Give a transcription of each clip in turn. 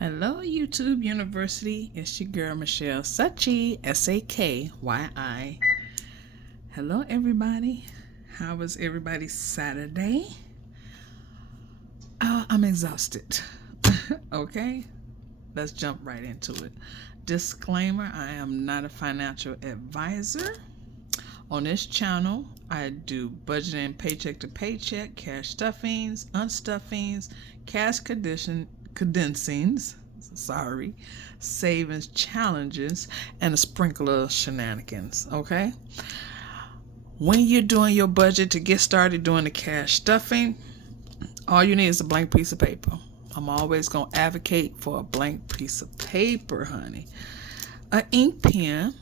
Hello, YouTube University. It's your girl, Michelle Sachi, Sakyi. Hello, everybody. How was everybody's Saturday? I'm exhausted. Okay, let's jump right into it. Disclaimer, I am not a financial advisor. On this channel, I do budgeting paycheck to paycheck, cash stuffings, unstuffings, cash condensings, savings challenges, and a sprinkle of shenanigans, okay? When you're doing your budget to get started doing the cash stuffing, all you need is a blank piece of paper. I'm always going to advocate for a blank piece of paper, honey. An ink pen,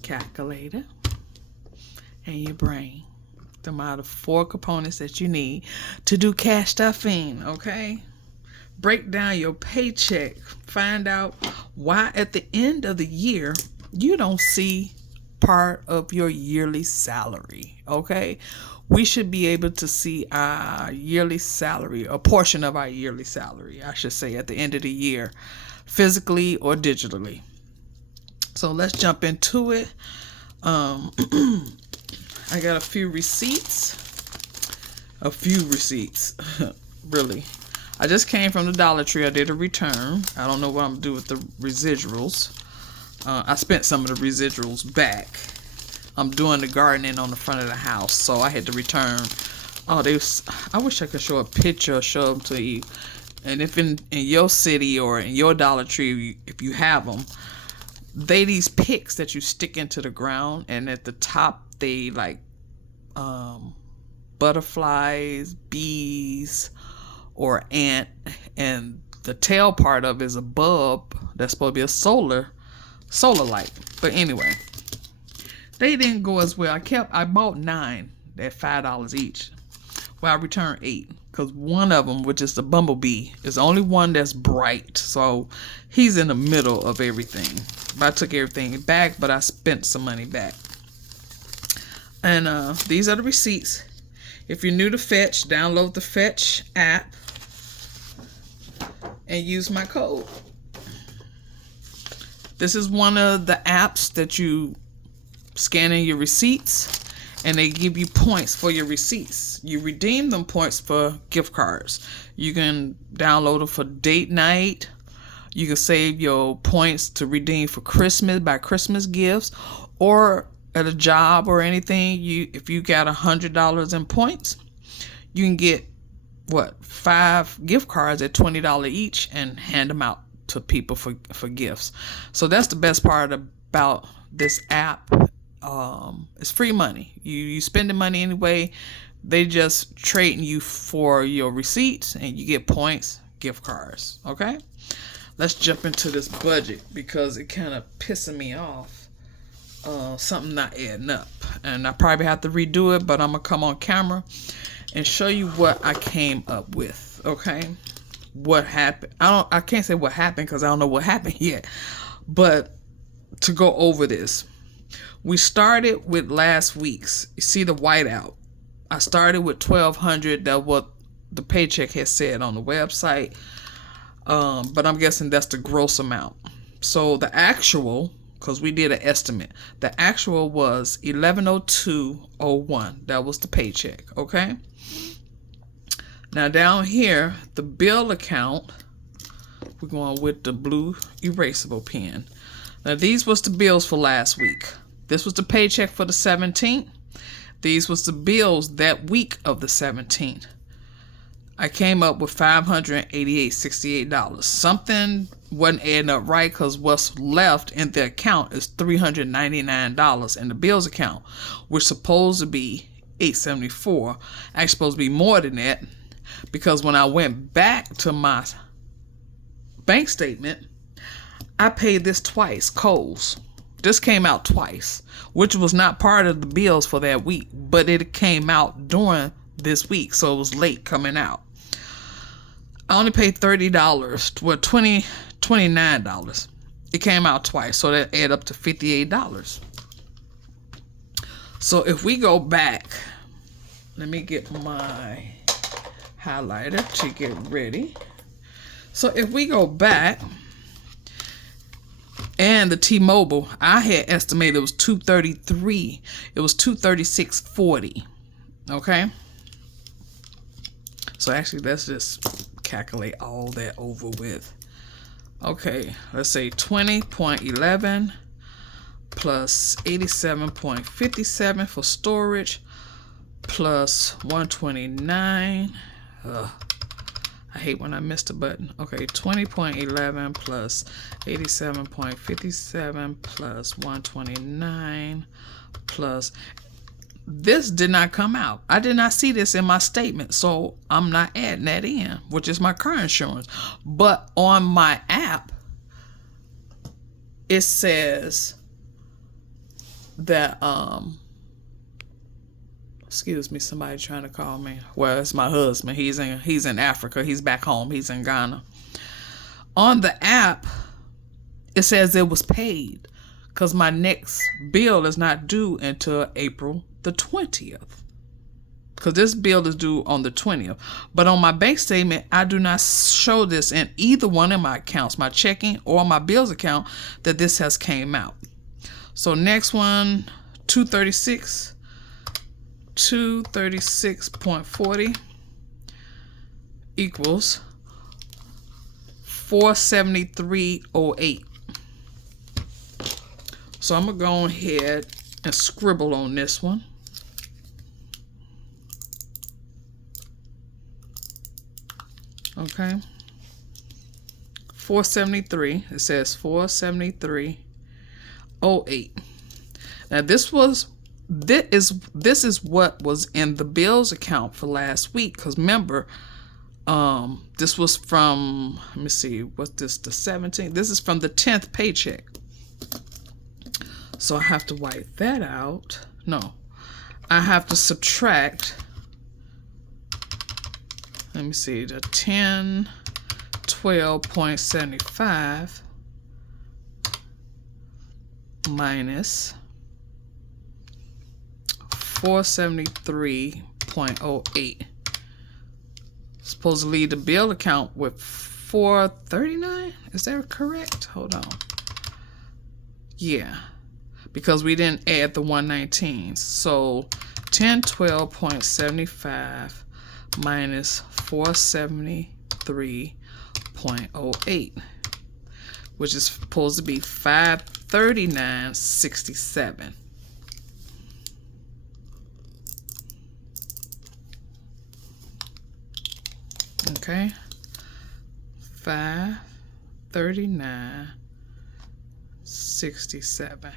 calculator, and your brain. Them are the 4 components that you need to do cash stuffing, okay? Break down your paycheck. Find out why at the end of the year you don't see part of your yearly salary, okay? We should be able to see our yearly salary, a portion of our yearly salary, I should say, at the end of the year, physically or digitally. So let's jump into it. I got a few receipts. Really. I just came from the Dollar Tree. I did a return. I don't know what I'm going to do with the residuals. I spent some of the residuals back. I'm doing the gardening on the front of the house, so I had to return. I wish I could show a picture or show them to you. And if in your city or in your Dollar Tree, if you have them, these picks that you stick into the ground, and at the top they like butterflies, bees, or ant, and the tail part of it is a bulb that's supposed to be a solar light. But anyway, they didn't go as well. I bought 9 at $5 each. Well, I returned 8 because one of them, which is the bumblebee, is the only one that's bright. So he's in the middle of everything. But I took everything back, but I spent some money back. And these are the receipts. If you're new to Fetch, download the Fetch app and use my code. This is one of the apps that you scan in your receipts, and they give you points for your receipts. You redeem them points for gift cards. You can download them for date night. You can save your points to redeem for Christmas, buy Christmas gifts, or at a job or anything. If you got $100 in points, you can get 5 gift cards at $20 each and hand them out to people for gifts. So that's the best part about this app. It's free money. You spend the money anyway. They just trading you for your receipts, and you get points, gift cards. Okay, let's jump into this budget because it kind of pissing me off. Something not adding up, and I probably have to redo it, but I'm gonna come on camera and show you what I came up with. Okay, what happened? I can't say what happened because I don't know what happened yet, but to go over this, we started with last week's. You see the whiteout. I started with $1,200. That what the paycheck has said on the website, but I'm guessing that's the gross amount. So the actual, because we did an estimate, the actual was $1,102.01. That was the paycheck. Okay. Now down here, the bill account, we're going with the blue erasable pen. Now these was the bills for last week. This was the paycheck for the 17th. These was the bills that week of the 17th. I came up with $588.68. Something wasn't adding up right because what's left in the account is $399 in the bills account, which is supposed to be $874. Actually supposed to be more than that, because when I went back to my bank statement, I paid this twice, Kohl's. This came out twice, which was not part of the bills for that week, but it came out during this week, so it was late coming out. I only paid $30, well, $29. It came out twice, so that added up to $58. So if we go back, let me get my highlighter to get ready. So if we go back, and the T-Mobile, I had estimated it was $233. It was $236.40. Okay. So actually, let's just calculate all that over with. Okay, let's say 20.11 plus 87.57 for storage plus 129. I hate when I miss the button. Okay, 20.11 plus 87.57 plus 129 plus... This did not come out. I did not see this in my statement, so I'm not adding that in, which is my car insurance. But on my app, it says that, excuse me, somebody trying to call me. Well, it's my husband. He's in Africa. He's back home. He's in Ghana. On the app, it says it was paid because my next bill is not due until April the 20th. Because this bill is due on the 20th. But on my bank statement, I do not show this in either one of my accounts, my checking or my bills account, that this has came out. So next one, 236.40 equals 473.08. So I'm gonna go ahead and scribble on this one. Okay. 473. It says 473.08. Now this is what was in the bills account for last week, because remember, this was from, let me see, what's this, the 17th? This is from the 10th paycheck. So I have to wipe that out. No, I have to subtract, let me see, the 1012.75 minus 473.08. Supposed to leave the bill account with 439. Is that correct? Hold on. Yeah, because we didn't add the 119. So 1012.75 minus 473.08, which is supposed to be 539.67. Okay, 539.67.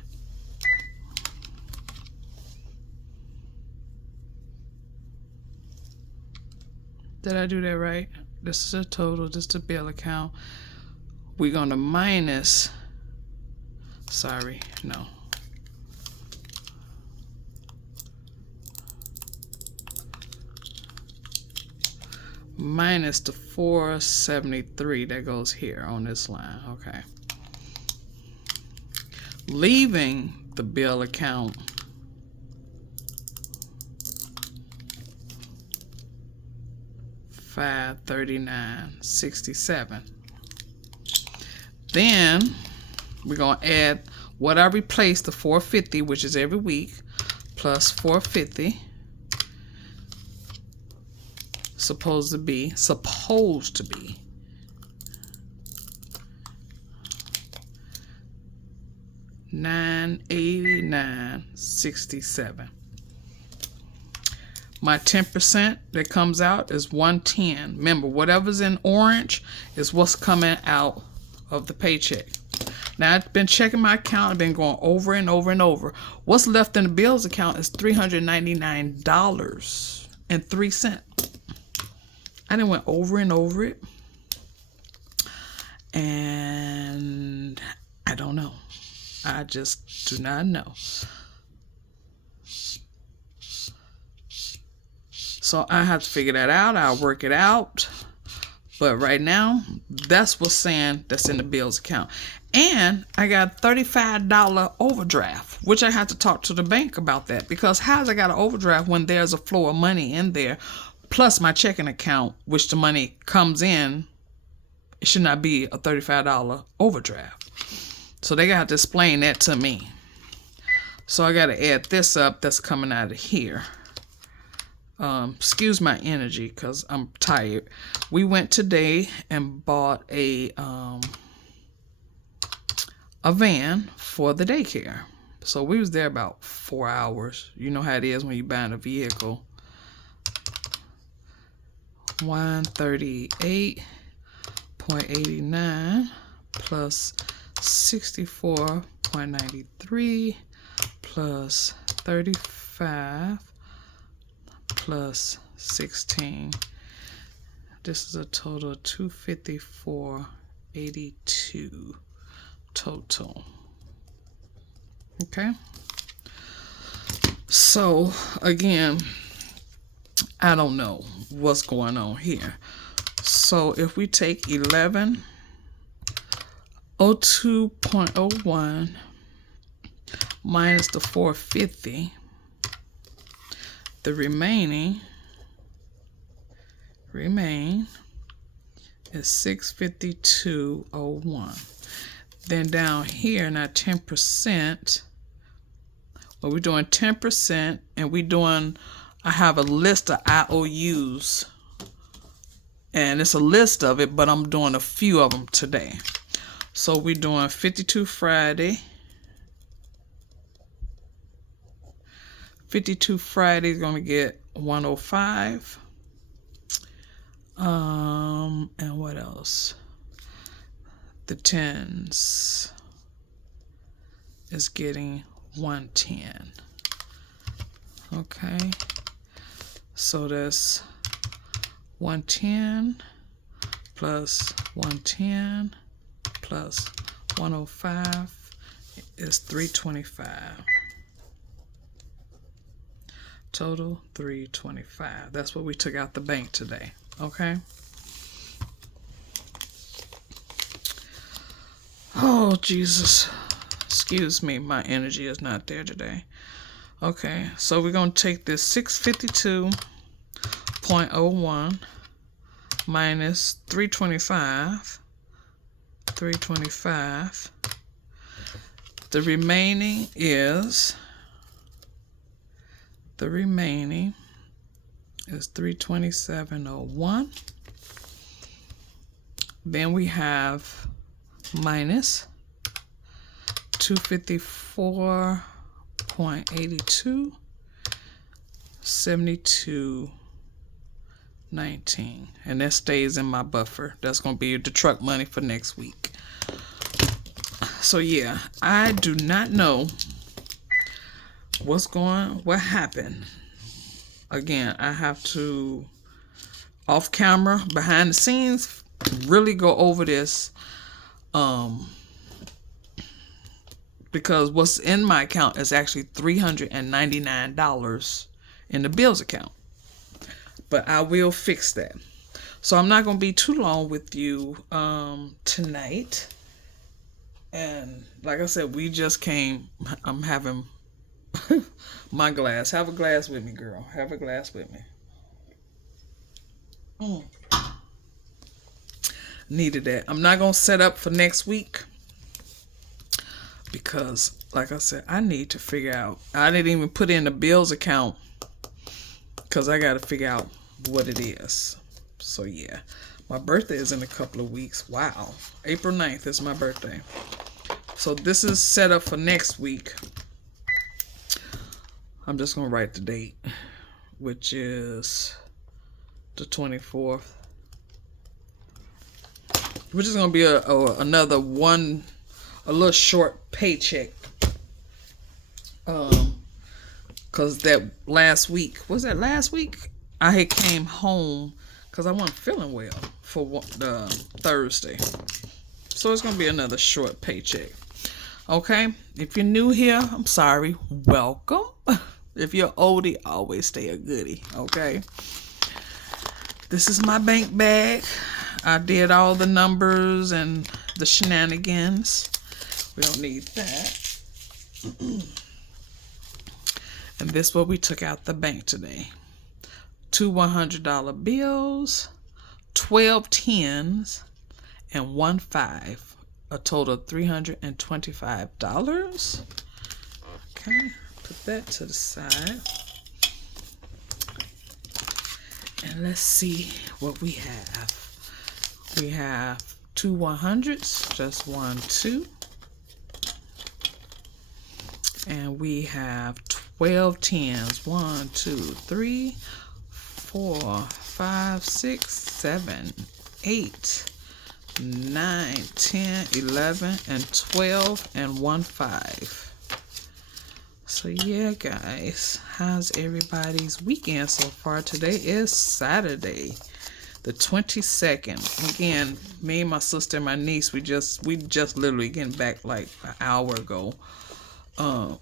Did I do that right? This is a total, this is the bill account. We're going to minus, sorry, no. Minus the 473 that goes here on this line, okay. Leaving the bill account $539.67. Then we're gonna add what I replaced, the 450, which is every week, plus 450. Supposed to be $989.67. My 10% that comes out is 110. Remember, whatever's in orange is what's coming out of the paycheck. Now, I've been checking my account. I've been going over and over and over. What's left in the bills account is $399.03. I done went over and over it, and I don't know. I just do not know. So I have to figure that out. I'll work it out. But right now, that's what's saying that's in the bills account. And I got $35 overdraft, which I have to talk to the bank about that. Because how's I got an overdraft when there's a flow of money in there, plus my checking account, which the money comes in It should not be a $35 overdraft. So they got to explain that to me. So I got to add this up that's coming out of here. Excuse my energy because I'm tired. We went today and bought a van for the daycare. So we was there about 4 hours. You know how it is when you buy a vehicle. 138.89 plus 64.93 plus 35 plus 16. This is a total of 254.82 total. Okay. So again, I don't know what's going on here. So if we take 1102.01 minus the 450, the remain is 652.01. Then down here, now 10%. Well, we're doing 10%, and I have a list of IOUs, and it's a list of it, but I'm doing a few of them today. So we're doing 52 Friday. 52 Friday is going to get 105. And what else? The 10s is getting 110. Okay. So that's 110 plus 110 plus 105 is 325. Total 325. That's what we took out the bank today. Okay. Oh, Jesus. Excuse me. My energy is not there today. Okay. So we're going to take this 652.01 minus 325. 325. The remaining is 327.01. Then we have minus 254.82, 72.19, and that stays in my buffer. That's going to be the truck money for next week. So yeah, I do not know what happened. Again, I have to, off camera, behind the scenes, really go over this, because what's in my account is actually $399 in the bills account. But I will fix that. So I'm not going to be too long with you tonight. And like I said, we just came. I'm having my glass. Have a glass with me, girl. Have a glass with me. Needed that. I'm not going to set up for next week because, like I said, I need to figure out. I didn't even put in the bills account because I got to figure out what it is. So, yeah. My birthday is in a couple of weeks. Wow. April 9th is my birthday. So, this is set up for next week. I'm just going to write the date, which is the 24th. Which is going to be another a little short paycheck. Because that last week, was that last week? I had came home because I wasn't feeling well for Thursday. So it's going to be another short paycheck. Okay? If you're new here, I'm sorry. Welcome. If you're oldie, always stay a goodie. Okay? This is my bank bag. I did all the numbers and the shenanigans. We don't need that. And this is what we took out the bank today. 2 $100 bills, 12 10s, a total of $325. Okay, put that to the side. And let's see what we have. We have 2 100s, just 1, 2. And we have 12 10s. 1, 2, 3, 4, 5, 6, 7, 8, 9, 10, 11, and 12, and 1 5. So yeah, guys, how's everybody's weekend so far? Today is Saturday, the 22nd. Again, me and my sister and my niece, we just literally getting back like an hour ago from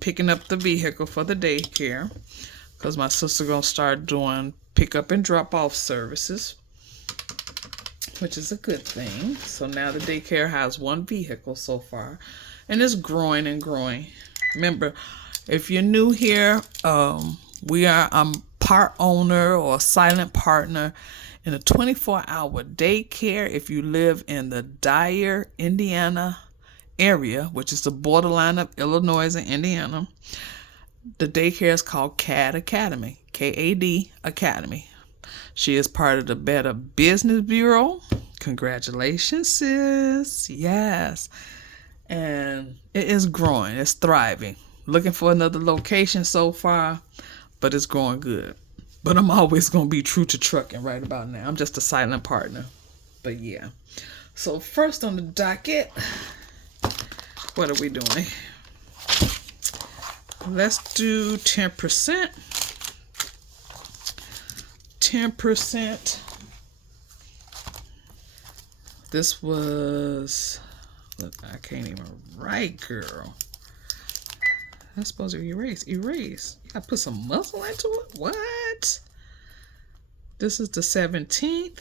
picking up the vehicle for the daycare, because my sister gonna start doing pick up and drop off services, which is a good thing. So now the daycare has 1 vehicle so far, and it's growing and growing. Remember, if you're new here, I'm part owner or silent partner in a 24-hour daycare. If you live in the Dyer, Indiana area, which is the borderline of Illinois and Indiana, the daycare is called CAD Academy, KAD Academy. She is part of the Better Business Bureau. Congratulations, sis. Yes. And it is growing. It's thriving. Looking for another location so far, but it's growing good. But I'm always going to be true to trucking right about now. I'm just a silent partner. But yeah. So first on the docket, what are we doing? Let's do 10%. 10%. This was... Look, I can't even write, girl. That's supposed to erase. Erase. You gotta put some muscle into it? What? This is the 17th.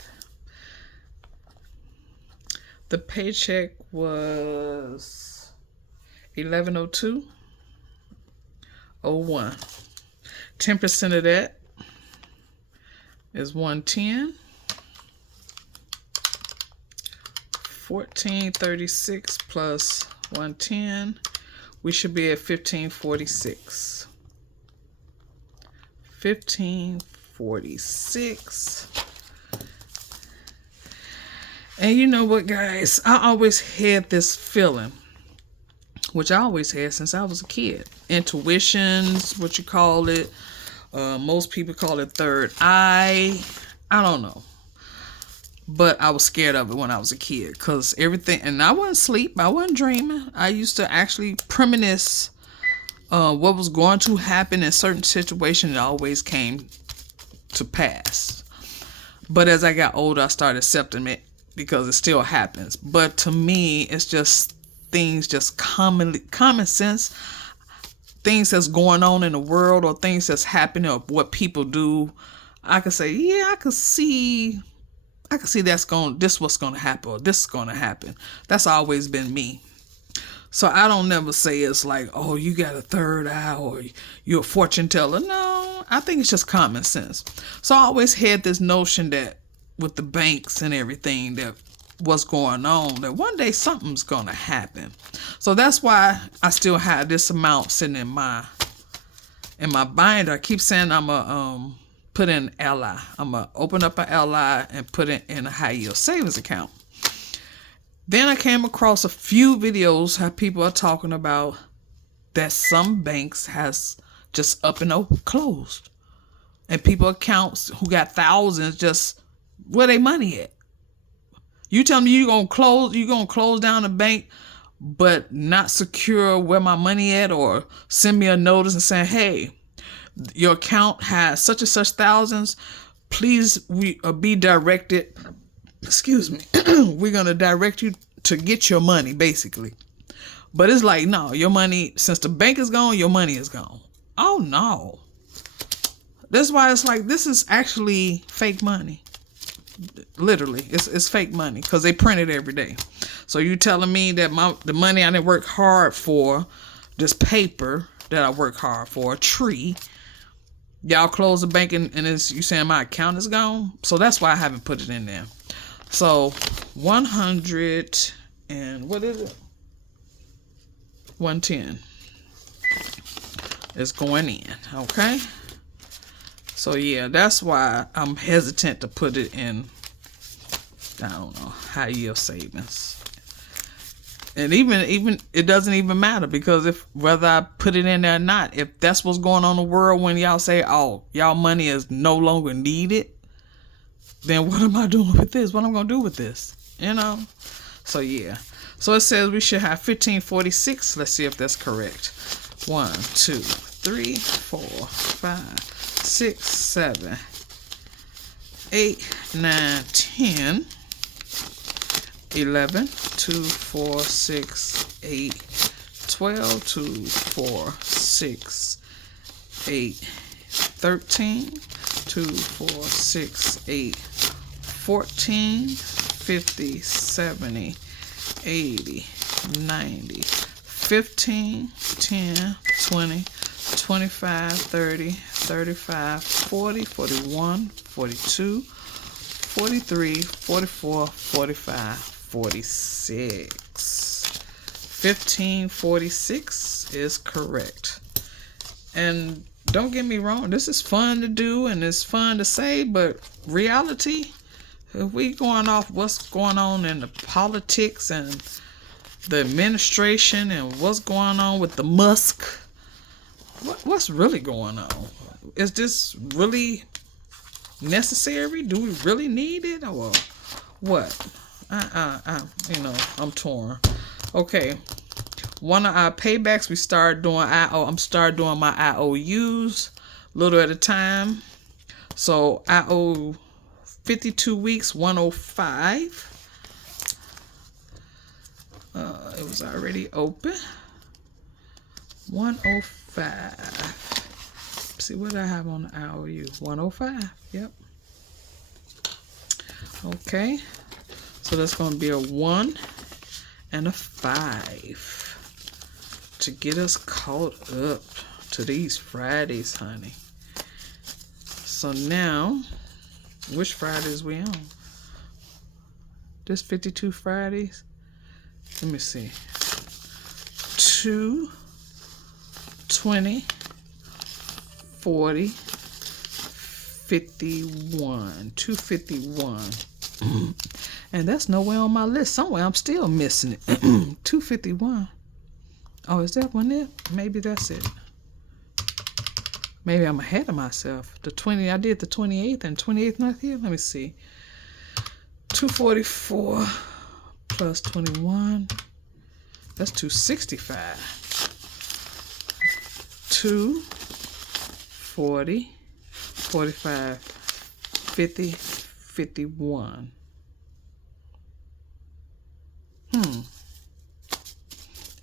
The paycheck was 1102.01. 10% of that is 110. 1436 plus 110, we should be at 1546. 1546. And you know what, guys? I always had this feeling, which I always had since I was a kid. Intuitions, what you call it. Most people call it third eye. I don't know. But I was scared of it when I was a kid, because everything, and I wasn't asleep, I wasn't dreaming. I used to actually premonition what was going to happen in certain situations. It always came to pass. But as I got older, I started accepting it, because it still happens. But to me, it's just things, just common sense, things that's going on in the world, or things that's happening, or what people do. I could say, yeah, I could see this what's going to happen, or this is going to happen. That's always been me. So I don't never say it's like, oh, you got a third eye, or you're a fortune teller. No, I think it's just common sense. So I always had this notion that with the banks and everything, that what's going on, that one day something's going to happen. So that's why I still have this amount sitting in my binder. I keep saying I'm a put in LI. I'm going to open up an LI and put it in a high yield savings account. Then I came across a few videos how people are talking about that some banks has just up and closed. And people accounts who got thousands, just where they money at? You tell me you're going to close down a bank, but not secure where my money at, or send me a notice and saying, hey, your account has such and such thousands. Please be directed. Excuse me. We're going to direct you to get your money, basically. But it's like, no, your money, since the bank is gone, your money is gone. Oh, no. That's why it's like, this is actually fake money. Literally, it's fake money, because they print it every day. So you telling me that the money I didn't work hard for, this paper that I work hard for, a tree, y'all close the bank and you saying my account is gone? So that's why I haven't put it in there. So 100 and what is it? 110 is going in, okay? So yeah, that's why I'm hesitant to put it in, I don't know, high yield savings. And even it doesn't even matter, because if whether I put it in there or not, if that's what's going on in the world when y'all say, oh, y'all money is no longer needed, then what am I doing with this? What am I gonna do with this? You know? So yeah. So it says we should have 1546. Let's see if that's correct. 1, 2, 3, 4, 5, 6, 7, 8, 9, 10, 11, 2, 4, 6, 8, 12, 2, 4, 6, 8, 13, 2, 4, 6, 8, 14, 50, 70, 80, 90, 15, 10, 20, 25, 30, 35, 40, 41, 42, 43, 44, 45, 46. 1546 is correct. And don't get me wrong, this is fun to do and it's fun to say, but reality, if we going off what's going on in the politics and the administration and what's going on with the Musk, what's really going on? Is this really necessary? Do we really need it, or what? I'm torn. Okay, one of our paybacks, we started doing I'm started doing my IOUs little at a time. So I owe 52 weeks 105. It was already open. 105. See what I have on the IOU. 105. Yep. Okay. So that's going to be a 1 and a 5 to get us caught up to these Fridays, honey. So now, which Fridays we on? This 52 Fridays? Let me see. 2, 20, 40, 51. 251. And that's nowhere on my list. Somewhere I'm still missing it. 251. Oh, is that one it? Maybe that's it. Maybe I'm ahead of myself. The 20, I did the 28th and 28th not here. Let me see. 244 plus 21. That's 265. 2, 40, 45, 50, 51.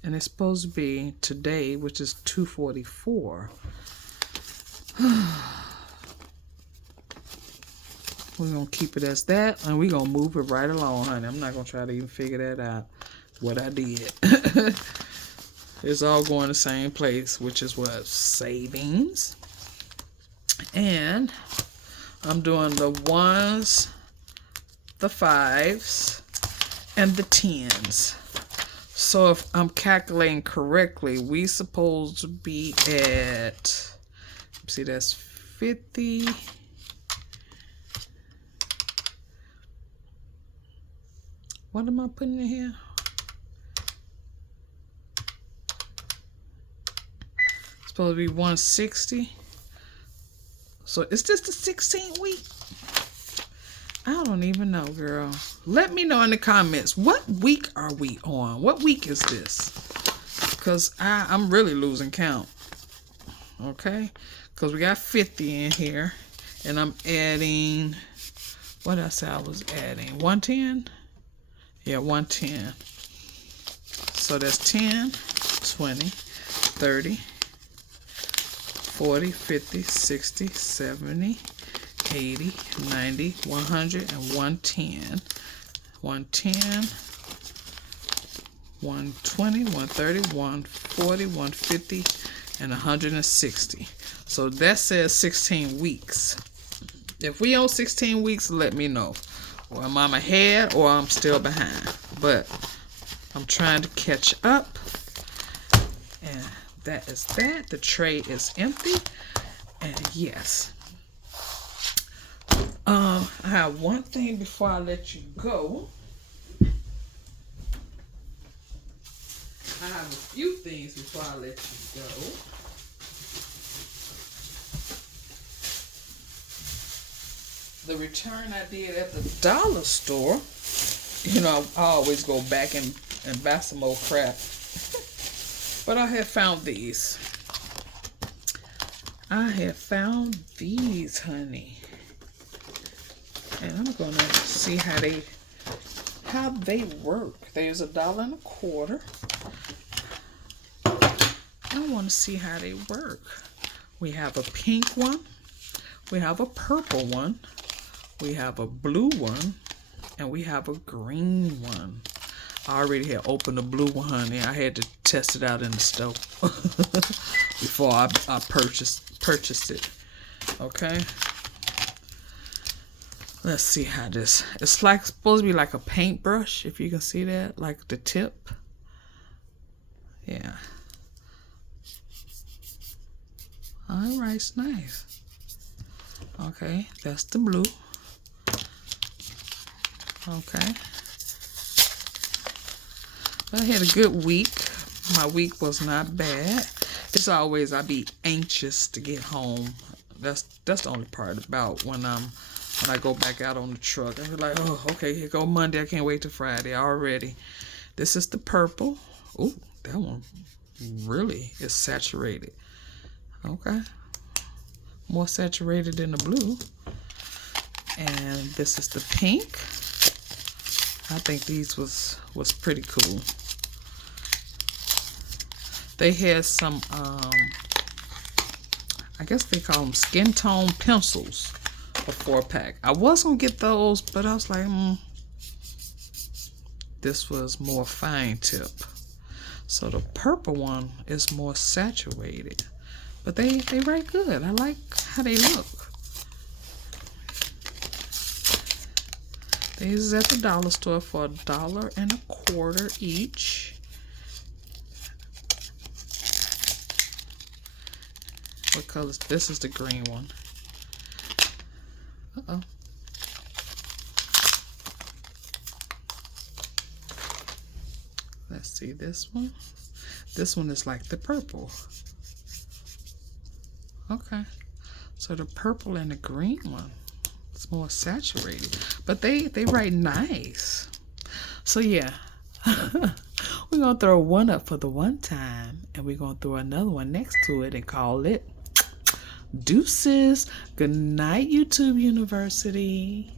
And it's supposed to be today, which is 244. We're going to keep it as that, and we're going to move it right along, honey. I'm not going to try to even figure that out, what I did. It's all going the same place, which is what? Savings. And I'm doing the 1s, the 5s, and the 10s. So if I'm calculating correctly, we supposed to be at, see, that's 50. What am I putting in here? It's supposed to be 160. So is this the 16th week? I don't even know, girl. Let me know in the comments, what week are we on? What week is this? Because I'm really losing count. Okay? Because we got 50 in here. And I'm adding, what did I say I was adding? 110? Yeah, 110. So that's 10, 20, 30, 40, 50, 60, 70, 80, 90, 100, and 110. 110, 120, 130, 140, 150, and 160. So that says 16 weeks. If we on 16 weeks, let me know. Well, I'm ahead or I'm still behind. But I'm trying to catch up. And that is that. The tray is empty. And yes. I have one thing before I let you go. I have a few things before I let you go. The return I did at the dollar store, you know, I always go back and buy some more crap. But I have found these. I have found these, honey. And I'm gonna see how they work. There's $1.25. I want to see how they work. We have a pink one. We have a purple one. We have a blue one. And we have a green one. I already had opened the blue one, honey. I had to test it out in the stove before I purchased it. Okay. Let's see how this. It's like supposed to be like a paintbrush, if you can see that, like the tip. Yeah. All right, it's nice. Okay, that's the blue. Okay. But I had a good week. My week was not bad. It's always I be anxious to get home. That's the only part about when I go back out on the truck. I be like, oh, okay, here go Monday. I can't wait till Friday already. This is the purple. Ooh, that one really is saturated. Okay. More saturated than the blue. And this is the pink. I think these was pretty cool. They had some, I guess they call them skin tone pencils, a 4-pack. I was gonna get those, but I was like, this was more fine tip. So the purple one is more saturated, but they write good. I like how they look. These is at the dollar store for $1.25 each. What color is this? Is the green one. Uh-oh. Let's see this one. This one is like the purple. Okay. So the purple and the green one, it's more saturated. But they write nice. So yeah. We're going to throw one up for the one time. And we're going to throw another one next to it and call it Deuces. Good night, YouTube University.